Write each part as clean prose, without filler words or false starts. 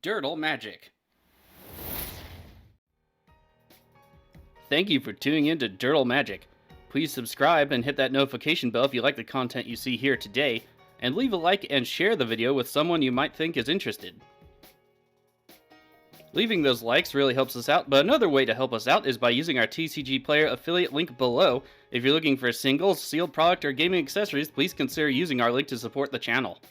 Dirtle Magic. Thank you for tuning in to Dirtle Magic. Please subscribe and hit that notification bell if you like the content you see here today, and leave a like and share the video with someone you might think is interested. Leaving those likes really helps us out, but another way to help us out is by using our TCG Player affiliate link below. If you're looking for singles, sealed product, or gaming accessories, please consider using our link to support the channel.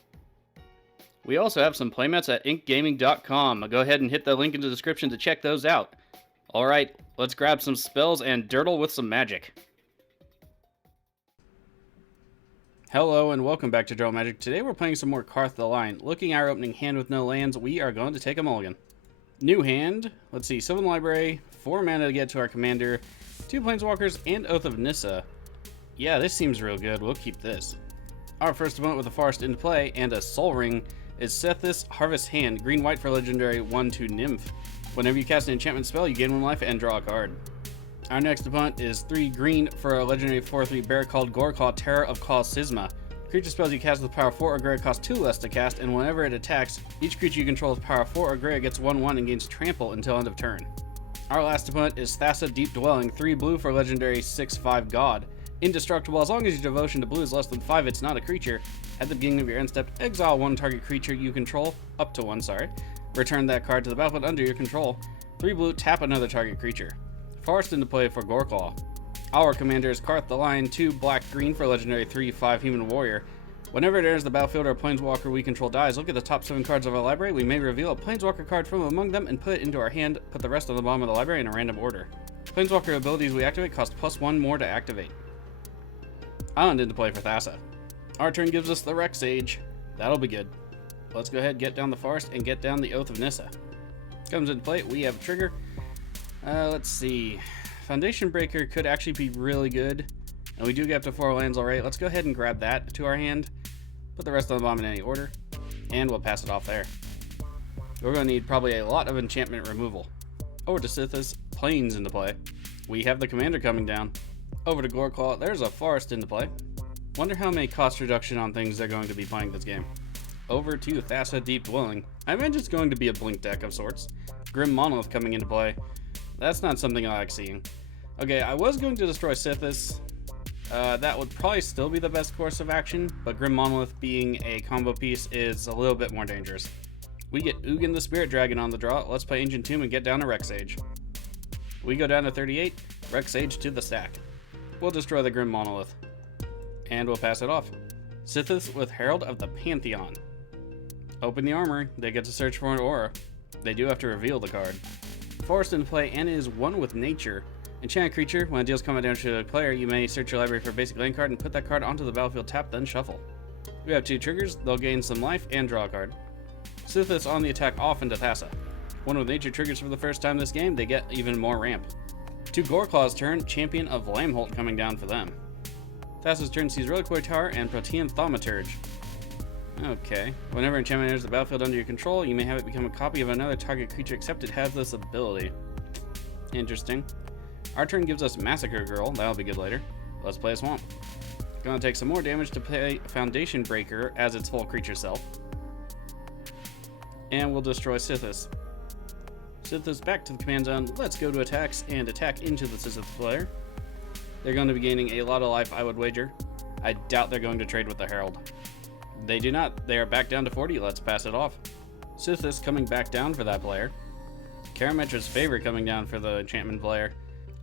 We also have some playmats at inkgaming.com. Go ahead and hit the link in the description to check those out. Alright, let's grab some spells and dirtle with some magic. Hello and welcome back to Dirtle Magic. Today we're playing some more Carth the Lion. Looking at our opening hand with no lands, we are going to take a mulligan. New hand, let's see, Sylvan Library, 4 mana to get to our commander, 2 Planeswalkers, and Oath of Nissa. Yeah, this seems real good, we'll keep this. Our first opponent with a Forest into play and a Soul Ring is Sythis, Harvest Hand, green-white for legendary 1/2 Nymph. Whenever you cast an enchantment spell, you gain 1 life and draw a card. Our next opponent is 3 green for a legendary 4/3 bear called Goreclaw, Terror of Causisma. Creature spells you cast with power 4 or greater cost 2 less to cast, and whenever it attacks, each creature you control with power 4 or greater gets 1/1 and gains trample until end of turn. Our last opponent is Thassa, Deep Dwelling, 3 blue for legendary 6/5 god. Indestructible, as long as your devotion to blue is less than 5, it's not a creature. At the beginning of your end step, exile 1 target creature you control, up to 1, Return that card to the battlefield under your control. 3 blue, tap another target creature. Forest into play for Goreclaw. Our commander is Carth the Lion, 2 black-green for legendary 3/5 human warrior. Whenever it enters the battlefield or a planeswalker we control dies, look at the top 7 cards of our library. We may reveal a planeswalker card from among them and put it into our hand, put the rest on the bottom of the library in a random order. Planeswalker abilities we activate cost +1 more to activate. Island into play for Thassa. Our turn gives us the Rex Sage. That'll be good. Let's go ahead, get down the Forest, and get down the Oath of Nissa. Comes into play, we have a trigger. Let's see. Foundation Breaker could actually be really good, and we do get up to 4 lands already. Let's go ahead and grab that to our hand, put the rest on the bottom in any order, and we'll pass it off there. We're going to need probably a lot of enchantment removal. Over to Sythis, Plains into play. We have the commander coming down. Over to Goreclaw, there's a Forest into play. Wonder how many cost reduction on things they're going to be playing this game. Over to Thassa, Deep Dwelling. I imagine it's going to be a blink deck of sorts. Grim Monolith coming into play. That's not something I like seeing. Okay, I was going to destroy Sythis. That would probably still be the best course of action, but Grim Monolith being a combo piece is a little bit more dangerous. We get Ugin the Spirit Dragon on the draw. Let's play Ancient Tomb and get down to Rex Sage. We go down to 38, Rex Sage to the stack. We'll destroy the Grim Monolith, and we'll pass it off. Sythis with Herald of the Pantheon. Open the armor, they get to search for an aura. They do have to reveal the card. Forest in play and is 1 with nature. Enchant a creature, when it deals combat damage to a player, you may search your library for a basic land card and put that card onto the battlefield tap, then shuffle. We have 2 triggers, they'll gain some life and draw a card. Sythis on the attack off into Thassa. 1 with nature triggers for the first time this game, they get even more ramp. To Goreclaw's turn, Champion of Lamholt coming down for them. Thassa's turn sees Reliquary Tower and Protean Thaumaturge. Okay. Whenever enchantment enters the battlefield under your control, you may have it become a copy of another target creature except it has this ability. Interesting. Our turn gives us Massacre Girl. That'll be good later. Let's play a Swamp. Gonna take some more damage to play Foundation Breaker as its full creature self. And we'll destroy Sythis. Sythis back to the command zone. Let's go to attacks and attack into the Sythis player. They're going to be gaining a lot of life, I would wager. I doubt they're going to trade with the Herald. They do not. They are back down to 40. Let's pass it off. Sythis coming back down for that player. Karametra's Favor coming down for the enchantment player.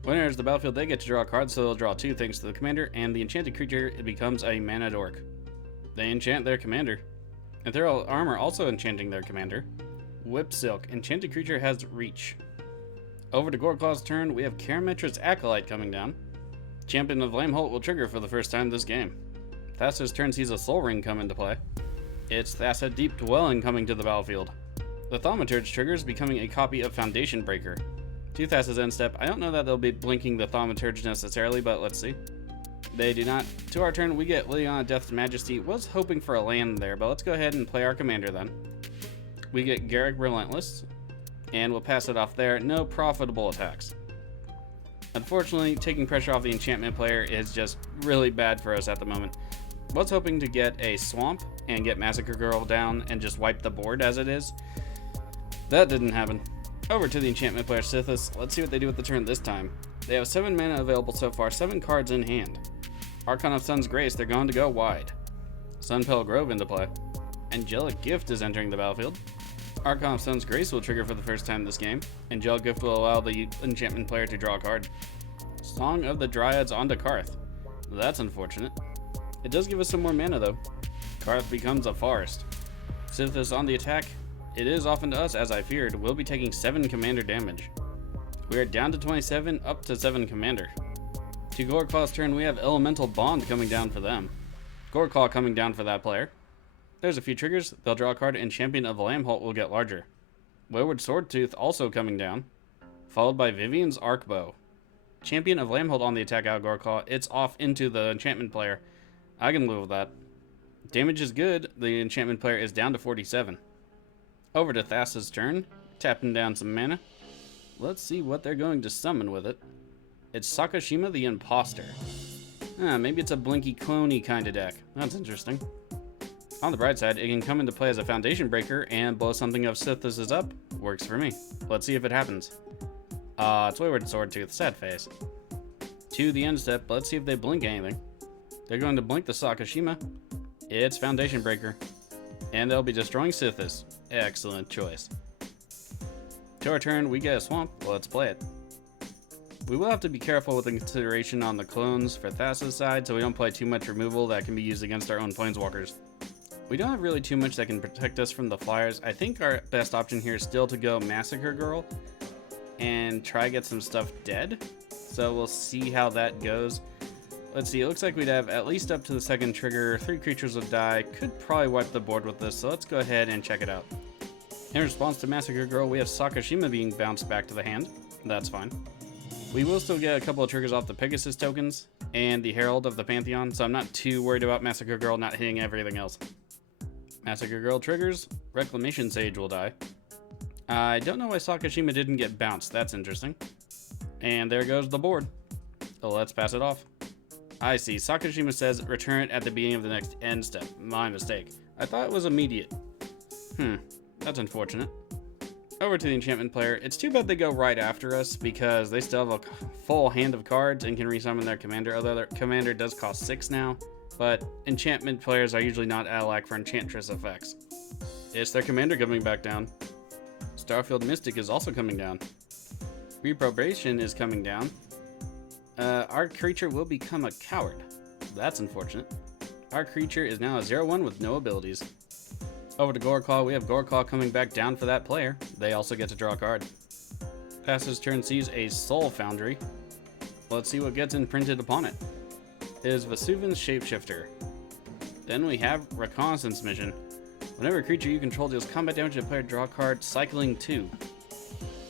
When it enters the battlefield, they get to draw a card, so they'll draw 2 thanks to the commander, and the enchanted creature, it becomes a mana dork. They enchant their commander. Ethereal Armor also enchanting their commander. Whip Silk. Enchanted creature has reach. Over to Goreclaw's turn, we have Karametra's Acolyte coming down. Champion of Lamholt will trigger for the first time this game. Thassa's turn sees a Soul Ring come into play. It's Thassa, Deep Dwelling coming to the battlefield. The Thaumaturge triggers, becoming a copy of Foundation Breaker. To Thassa's end step, I don't know that they'll be blinking the Thaumaturge necessarily, but let's see. They do not. To our turn, we get Liliana Death's Majesty. Was hoping for a land there, but let's go ahead and play our commander then. We get Garrick Relentless, and we'll pass it off there. No profitable attacks. Unfortunately, taking pressure off the enchantment player is just really bad for us at the moment. Was hoping to get a Swamp and get Massacre Girl down and just wipe the board as it is. That didn't happen. Over to the enchantment player Sythis. Let's see what they do with the turn this time. They have 7 mana available so far, 7 cards in hand. Archon of Sun's Grace, they're going to go wide. Sunpel Grove into play. Angelic Gift is entering the battlefield. Archon of Sun's Grace will trigger for the first time this game. Angelic Gift will allow the enchantment player to draw a card. Song of the Dryads onto Carth. That's unfortunate. It does give us some more mana though. Carth becomes a forest. Sythis on the attack. It is off into us, as I feared. We'll be taking 7 commander damage. We are down to 27, up to 7 commander. To Goreclaw's turn, we have Elemental Bond coming down for them. Goreclaw coming down for that player. There's a few triggers. They'll draw a card, and Champion of the Lambholt will get larger. Wayward Swordtooth also coming down, followed by Vivian's Arcbow. Champion of Lambholt on the attack out of Goreclaw. It's off into the enchantment player. I can live with that. Damage is good. The enchantment player is down to 47. Over to Thassa's turn, tapping down some mana. Let's see what they're going to summon with it. It's Sakashima the Imposter. Maybe it's a Blinky Cloney kind of deck. That's interesting. On the bright side, it can come into play as a Foundation Breaker and blow something of Sythis' up. Works for me. Let's see if it happens. It's Wayward Swordtooth. Sad face. To the end step, let's see if they blink anything. They're going to blink the Sakashima. It's Foundation Breaker. And they'll be destroying Sythis. Excellent choice. To our turn, we get a swamp. Let's play it. We will have to be careful with the consideration on the clones for Thassa's side, so we don't play too much removal that can be used against our own planeswalkers. We don't have really too much that can protect us from the flyers. I think our best option here is still to go Massacre Girl and try get some stuff dead. So we'll see how that goes. Let's see, it looks like we'd have at least up to the second trigger. 3 creatures would die. Could probably wipe the board with this, so let's go ahead and check it out. In response to Massacre Girl, we have Sakashima being bounced back to the hand. That's fine. We will still get a couple of triggers off the Pegasus tokens and the Herald of the Pantheon, so I'm not too worried about Massacre Girl not hitting everything else. Massacre Girl triggers, Reclamation Sage will die. I don't know why Sakashima didn't get bounced, that's interesting. And there goes the board. So let's pass it off. I see, Sakashima says return it at the beginning of the next end step. My mistake. I thought it was immediate. That's unfortunate. Over to the enchantment player. It's too bad they go right after us because they still have a full hand of cards and can resummon their commander, although their commander does cost 6 now. But enchantment players are usually not out of luck for enchantress effects. It's their commander coming back down. Starfield Mystic is also coming down. Reprobation is coming down. Our creature will become a coward. That's unfortunate. Our creature is now a 0/1 with no abilities. Over to Goreclaw, we have Goreclaw coming back down for that player. They also get to draw a card. Passes turn sees a Soul Foundry. Let's see what gets imprinted upon it. It is Vesuvian's Shapeshifter. Then we have Reconnaissance Mission. Whenever a creature you control deals combat damage to a player, draw a card, cycling 2.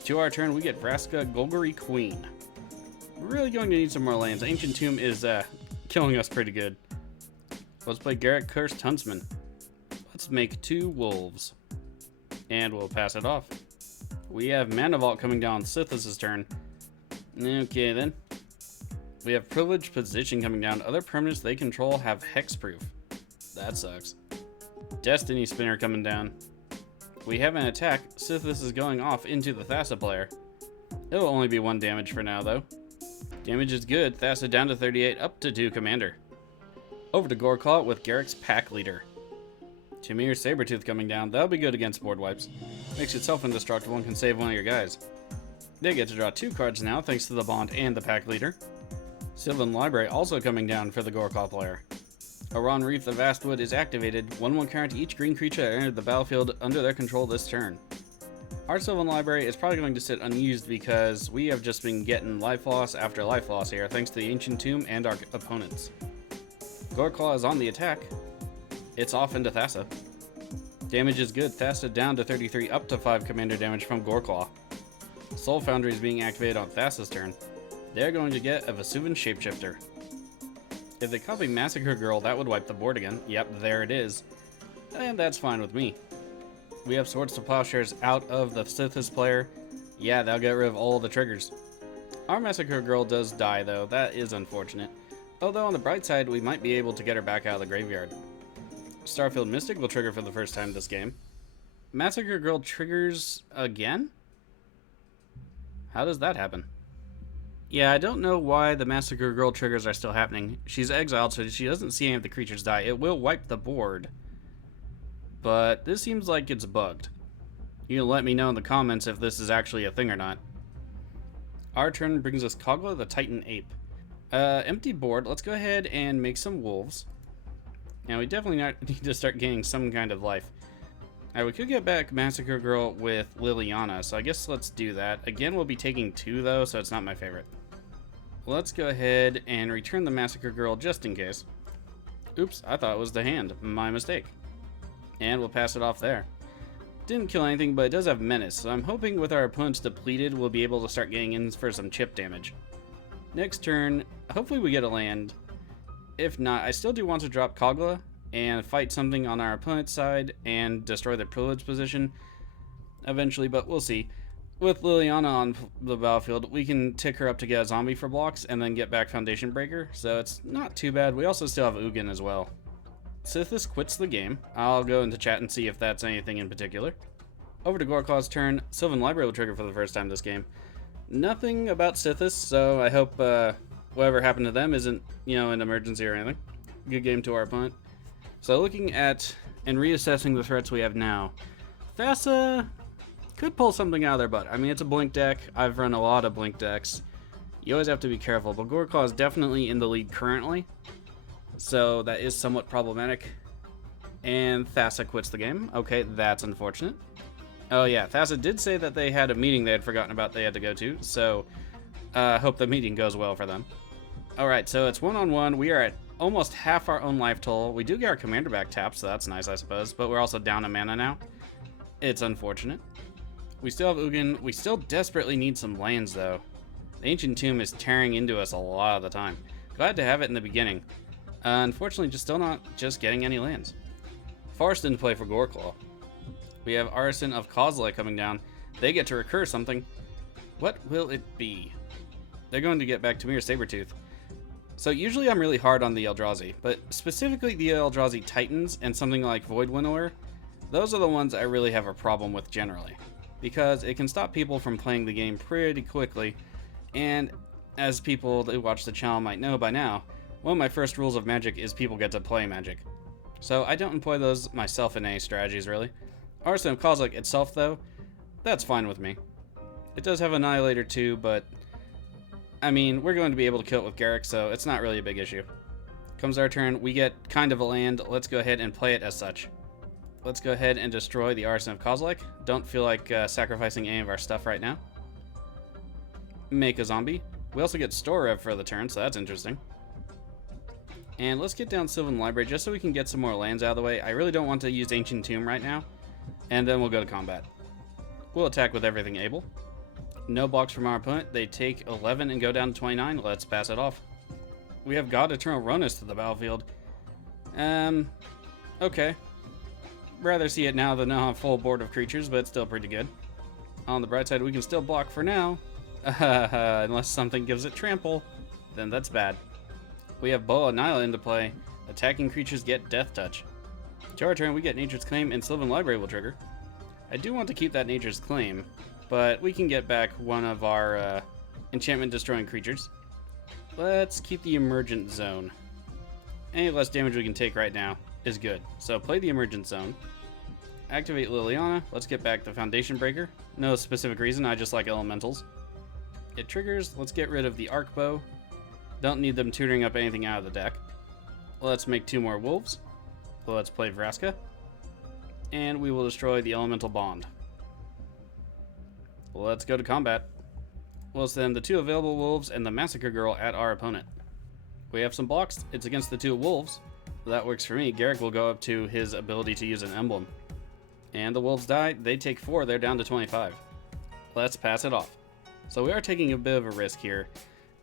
To our turn, we get Vraska Golgari Queen. We're really going to need some more lands. Ancient Tomb is killing us pretty good. Let's play Garrett Cursed Huntsman. Let's make 2 wolves. And we'll pass it off. We have Mana Vault coming down on Sythis' turn. Okay then. We have Privileged Position coming down. Other permanents they control have hexproof. That sucks. Destiny Spinner coming down. We have an attack. Sythis is going off into the Thassa player. It'll only be 1 damage for now though. Damage is good. Thassa down to 38, up to 2 commander. Over to Goreclaw with Garrick's Pack Leader. Chimere Sabretooth coming down. That'll be good against board wipes. Makes it self-indestructible and can save one of your guys. They get to draw 2 cards now thanks to the Bond and the Pack Leader. Sylvan Library also coming down for the Goreclaw player. Aran Reef of Vastwood is activated. 1/1 counter to each green creature that entered the battlefield under their control this turn. Our Sylvan Library is probably going to sit unused because we have just been getting life loss after life loss here thanks to the Ancient Tomb and our opponents. Goreclaw is on the attack. It's off into Thassa. Damage is good. Thassa down to 33, up to 5 commander damage from Goreclaw. Soul Foundry is being activated on Thassa's turn. They're going to get a Vesuvian Shapeshifter. If they copy Massacre Girl, that would wipe the board again. Yep, there it is. And that's fine with me. We have Swords to Plowshares out of the Sythis player. Yeah, that'll get rid of all the triggers. Our Massacre Girl does die though. That is unfortunate. Although on the bright side, we might be able to get her back out of the graveyard. Starfield Mystic will trigger for the first time this game. Massacre Girl triggers again? How does that happen? Yeah, I don't know why the Massacre Girl triggers are still happening. She's exiled, so she doesn't see any of the creatures die. It will wipe the board. But this seems like it's bugged. You can let me know in the comments if this is actually a thing or not. Our turn brings us Kogla the Titan Ape. Empty board. Let's go ahead and make some wolves. Now we definitely need to start gaining some kind of life. Alright, we could get back Massacre Girl with Liliana, so I guess let's do that. Again, we'll be taking 2 though, so it's not my favorite. Let's go ahead and return the Massacre Girl just in case. Oops, I thought it was the hand. My mistake. And we'll pass it off there. Didn't kill anything, but it does have Menace, so I'm hoping with our opponents depleted, we'll be able to start getting in for some chip damage. Next turn, hopefully we get a land. If not, I still do want to drop Kogla and fight something on our opponent's side and destroy the privileged position eventually, but we'll see. With Liliana on the battlefield, we can tick her up to get a zombie for blocks and then get back Foundation Breaker, so it's not too bad. We also still have Ugin as well. Sythis quits the game. I'll go into chat and see if that's anything in particular. Over to Goreclaw's turn. Sylvan Library will trigger for the first time this game. Nothing about Sythis, so I hope whatever happened to them isn't, an emergency or anything. Good game to our opponent. So looking at and reassessing the threats we have now, Thassa could pull something out of their butt. I mean, it's a blink deck. I've run a lot of blink decks. You always have to be careful, but Goreclaw is definitely in the lead currently. So that is somewhat problematic. And Thassa quits the game. Okay, that's unfortunate. Oh yeah, Thassa did say that they had a meeting they had forgotten about they had to go to. So hope the meeting goes well for them. Alright, so it's 1-on-1. We are at almost half our own life total. We do get our commander back tapped, so that's nice, I suppose. But we're also down a mana now. It's unfortunate. We still have Ugin. We still desperately need some lands, though. The Ancient Tomb is tearing into us a lot of the time. Glad to have it in the beginning. Unfortunately, still not getting any lands. Forest into play for Goreclaw. We have Artisan of Kozilek coming down. They get to recur something. What will it be? They're going to get back Tamir Sabertooth. So usually I'm really hard on the Eldrazi, but specifically the Eldrazi Titans and something like Void Winnower, those are the ones I really have a problem with generally, because it can stop people from playing the game pretty quickly, and as people that watch the channel might know by now, one of my first rules of Magic is people get to play Magic. So I don't employ those myself in any strategies really. Artisan of Kozilek itself though, that's fine with me. It does have Annihilator too, but I mean, we're going to be able to kill it with Garruk, so it's not really a big issue. Comes our turn, we get kind of a land. Let's go ahead and play it as such. Let's go ahead and destroy the Artisan of Kozilek. Don't feel like sacrificing any of our stuff right now. Make a zombie. We also get Store Rev for the turn, so that's interesting. And let's get down Sylvan Library just so we can get some more lands out of the way. I really don't want to use Ancient Tomb right now. And then we'll go to combat. We'll attack with everything able. No blocks from our opponent. They take 11 and go down to 29. Let's pass it off. We have God Eternal Ronus to the battlefield. Okay. Rather see it now than a full board of creatures, but it's still pretty good. On the bright side, we can still block for now. Unless something gives it trample, then that's bad. We have Boa Nihil into play. Attacking creatures get Death Touch. To our turn, we get Nature's Claim, and Sylvan Library will trigger. I do want to keep that Nature's Claim, but we can get back one of our enchantment-destroying creatures. Let's keep the Emergent Zone. Any less damage we can take right now is good. So play the Emergent Zone. Activate Liliana. Let's get back the Foundation Breaker. No specific reason, I just like elementals. It triggers. Let's get rid of the Arc Bow. Don't need them tutoring up anything out of the deck. Let's make 2 more wolves. Let's play Vraska. And we will destroy the Elemental Bond. Let's go to combat. We'll send the 2 available wolves and the Massacre Girl at our opponent. We have some blocks. It's against the 2 wolves. That works for me. Garruk will go up to his ability to use an emblem. And the wolves die. They take 4. They're down to 25. Let's pass it off. So we are taking a bit of a risk here.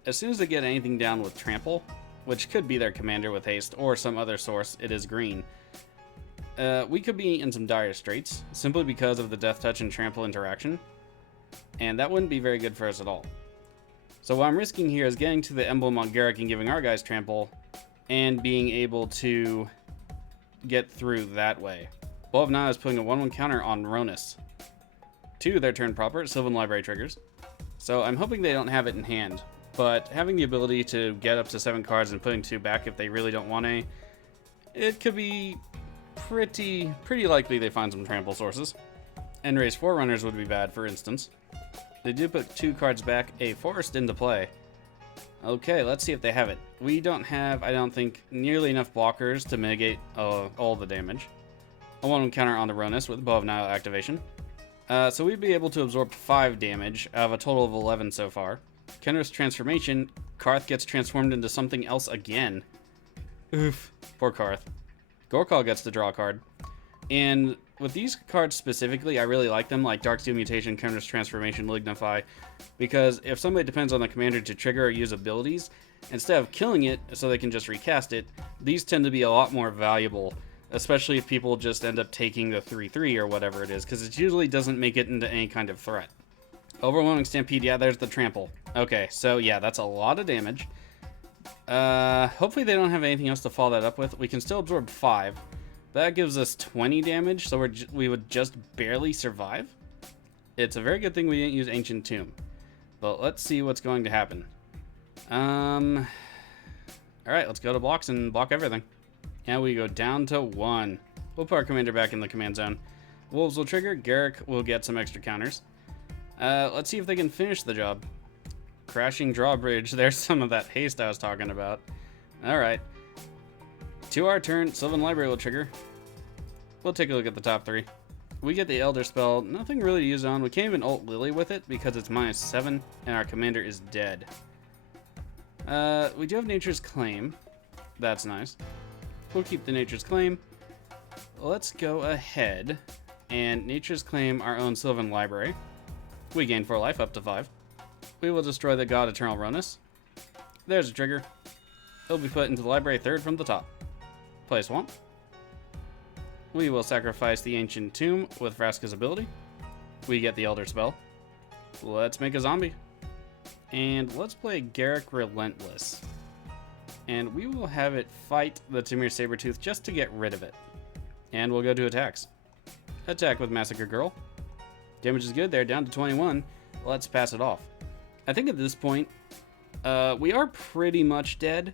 As soon as they get anything down with trample, which could be their commander with haste or some other source, it is green. We could be in some dire straits simply because of the Death Touch and trample interaction. And that wouldn't be very good for us at all. So what I'm risking here is getting to the emblem on Garruk and giving our guys trample and being able to get through that way. Bowl of Nile is putting a 1/1 counter on Ronus. 2, their turn proper, Sylvan Library triggers. So I'm hoping they don't have it in hand, but having the ability to get up to 7 cards and putting 2 back if they really don't want a, it could be pretty likely they find some trample sources. And raise Forerunners would be bad, for instance. They do put 2 cards back, a Forest into play. Okay, let's see if they have it. We don't have, I don't think, nearly enough blockers to mitigate all the damage. A 1/1 counter on the Ronus with Bow of Nile activation. So we'd be able to absorb 5 damage out of a total of 11 so far. Kenrith's transformation, Carth gets transformed into something else again. Oof. Poor Carth. Goreclaw gets to draw a card. And with these cards specifically, I really like them, like Darksteel Mutation, Kenrith's Transformation, Lignify, because if somebody depends on the commander to trigger or use abilities, instead of killing it so they can just recast it, these tend to be a lot more valuable, especially if people just end up taking the 3/3 or whatever it is, because it usually doesn't make it into any kind of threat. Overwhelming Stampede, yeah, there's the trample. Okay, so yeah, that's a lot of damage. Hopefully they don't have anything else to follow that up with. We can still absorb 5. That gives us 20 damage, so we would just barely survive. It's a very good thing we didn't use Ancient Tomb. But let's see what's going to happen. Alright, let's go to blocks and block everything. And we go down to 1. We'll put our commander back in the command zone. Wolves will trigger. Garrick will get some extra counters. Let's see if they can finish the job. Crashing Drawbridge. There's some of that haste I was talking about. Alright. To our turn, Sylvan Library will trigger. We'll take a look at the top 3. We get the Elder spell. Nothing really to use on. We can't even ult Lily with it because it's -7 and our commander is dead. We do have Nature's Claim. That's nice. We'll keep the Nature's Claim. Let's go ahead and Nature's Claim our own Sylvan Library. We gain 4 life, up to 5. We will destroy the God Eternal Ronus. There's a trigger. It'll be put into the library 3rd from the top. Play Swamp. We will sacrifice the Ancient Tomb with Vraska's ability. We get the Elder spell. Let's make a zombie. And let's play Garrick Relentless. And we will have it fight the Tamir Sabertooth just to get rid of it. And we'll go to attacks. Attack with Massacre Girl. Damage is good there, down to 21. Let's pass it off. I think at this point, we are pretty much dead.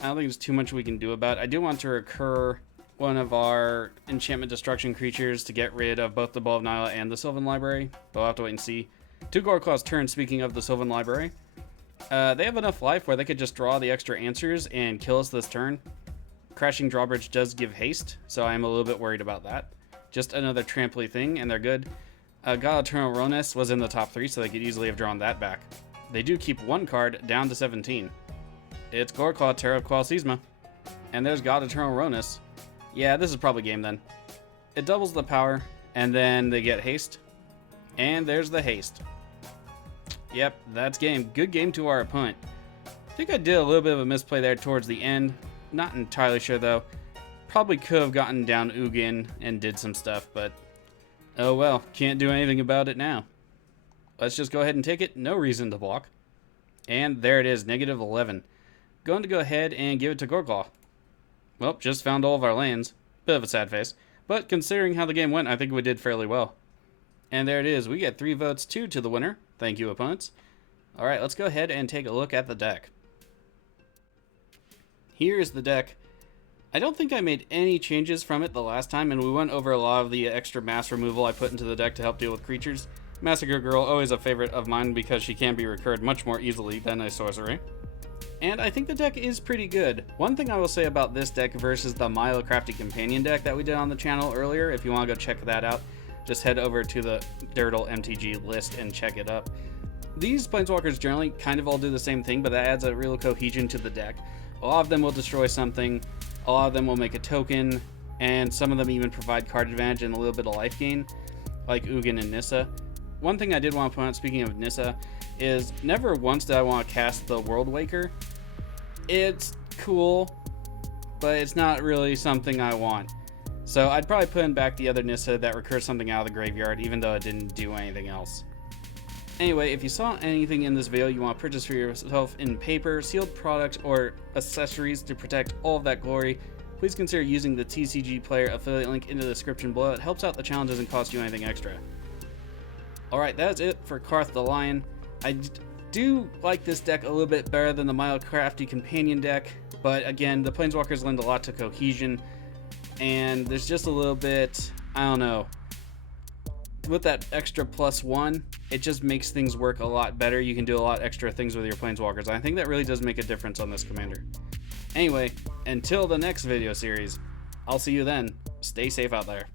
I don't think there's too much we can do about it. I do want to recur one of our enchantment destruction creatures to get rid of both the Bow of Nile and the Sylvan Library, but we'll have to wait and see. To Goreclaw's turn, speaking of the Sylvan Library, they have enough life where they could just draw the extra answers and kill us this turn. Crashing Drawbridge does give haste, so I am a little bit worried about that. Just another tramply thing, and they're good. God Eternal Ronus was in the top 3, so they could easily have drawn that back. They do keep 1 card down to 17. It's Goreclaw, Terror of Qualsisma. And there's God Eternal Ronus. Yeah, this is probably game then. It doubles the power, and then they get haste. And there's the haste. Yep, that's game. Good game to our opponent. I think I did a little bit of a misplay there towards the end. Not entirely sure though. Probably could have gotten down Ugin and did some stuff, but oh well, can't do anything about it now. Let's just go ahead and take it. No reason to block. And there it is, -11. Going to go ahead and give it to Goreclaw. Well, just found all of our lands. Bit of a sad face. But considering how the game went, I think we did fairly well. And there it is. We get 3 votes, 2 to the winner. Thank you, opponents. Alright, let's go ahead and take a look at the deck. Here is the deck. I don't think I made any changes from it the last time, and we went over a lot of the extra mass removal I put into the deck to help deal with creatures. Massacre Girl, always a favorite of mine because she can be recurred much more easily than a sorcery. And I think the deck is pretty good. One thing I will say about this deck versus the Milo Crafted Companion deck that we did on the channel earlier, if you want to go check that out, just head over to the Dirtle MTG list and check it up. These Planeswalkers generally kind of all do the same thing, but that adds a real cohesion to the deck. A lot of them will destroy something, a lot of them will make a token, and some of them even provide card advantage and a little bit of life gain, like Ugin and Nissa. One thing I did want to point out, speaking of Nissa, is never once did I want to cast the World Waker. It's cool, but it's not really something I want. So I'd probably put in back the other Nissa that recurs something out of the graveyard, even though it didn't do anything else. Anyway, if you saw anything in this video you want to purchase for yourself in paper, sealed products, or accessories to protect all of that glory, please consider using the TCG Player affiliate link in the description below. It helps out the channel, doesn't cost you anything extra. Alright, that's it for Carth the Lion. I do like this deck a little bit better than the Mild Crafty Companion deck, but again, the Planeswalkers lend a lot to cohesion, and there's just a little bit, I don't know, with that extra +1, it just makes things work a lot better. You can do a lot extra things with your Planeswalkers. I think that really does make a difference on this commander. Anyway, until the next video series, I'll see you then. Stay safe out there.